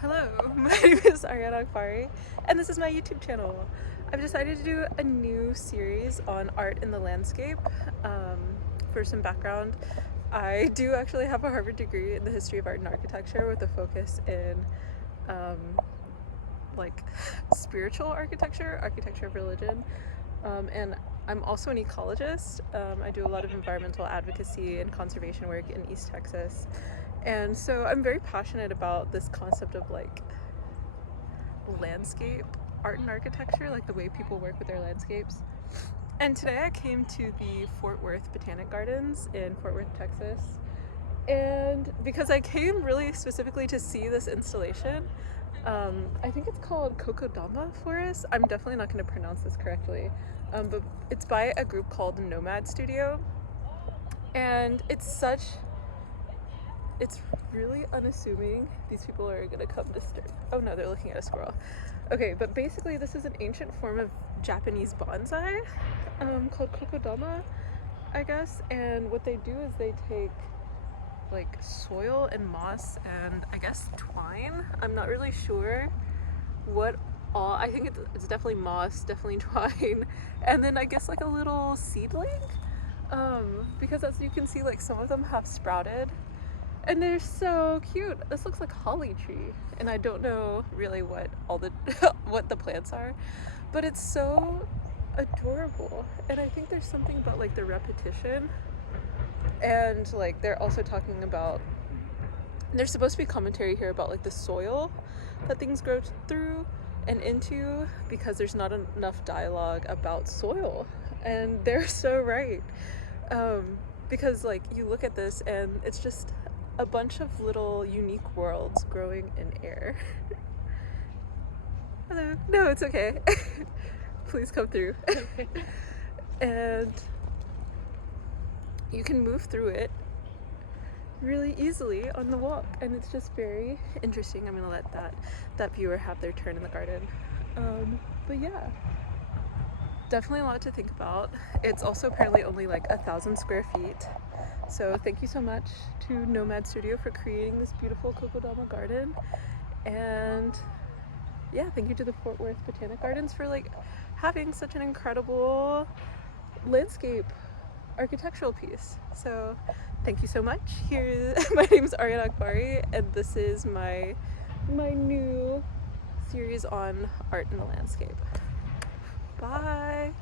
Hello, my name is Ariana Akbari, and this is my YouTube channel. I've decided to do a new series on art in the landscape. For some background, I do actually have a Harvard degree in the history of art and architecture with a focus in like spiritual architecture, architecture of religion, and I'm also an ecologist. I do a lot of environmental advocacy and conservation work in East Texas. And so I'm very passionate about this concept of like landscape art and architecture, like the way people work with their landscapes. And today I came to the Fort Worth Botanic Gardens in Fort Worth, Texas. And because I came really specifically to see this installation, I think it's called Kokedama forest. I'm definitely not going to pronounce this correctly, but it's by a group called Nomad Studio. And it's really unassuming. These people are gonna come disturb. Oh no, they're looking at a squirrel. Okay, but basically this is an ancient form of Japanese bonsai called Kokedama, I guess. And what they do is they take like soil and moss and I guess twine. I'm not really sure what all. I think it's definitely moss, definitely twine, and then I guess like a little seedling. Because as you can see, like some of them have sprouted. And they're so cute. This looks like holly tree, and I don't know really what all the what the plants are, but it's so adorable. And I think there's something about like the repetition, and like they're also talking about, there's supposed to be commentary here about like the soil that things grow through and into, because there's not enough dialogue about soil, and they're so right. Because like you look at this and it's just a bunch of little unique worlds growing in air. Hello. No, it's okay. Please come through. And you can move through it really easily on the walk, and it's just very interesting. I'm gonna let that viewer have their turn in the garden. But yeah, definitely a lot to think about. It's also apparently only like 1,000 square feet. So thank you so much to Nomad Studio for creating this beautiful Kokedama garden. And yeah, thank you to the Fort Worth Botanic Gardens for like having such an incredible landscape architectural piece. So thank you so much. My name is Ariana Akbari, and this is my new series on art in the landscape. Bye.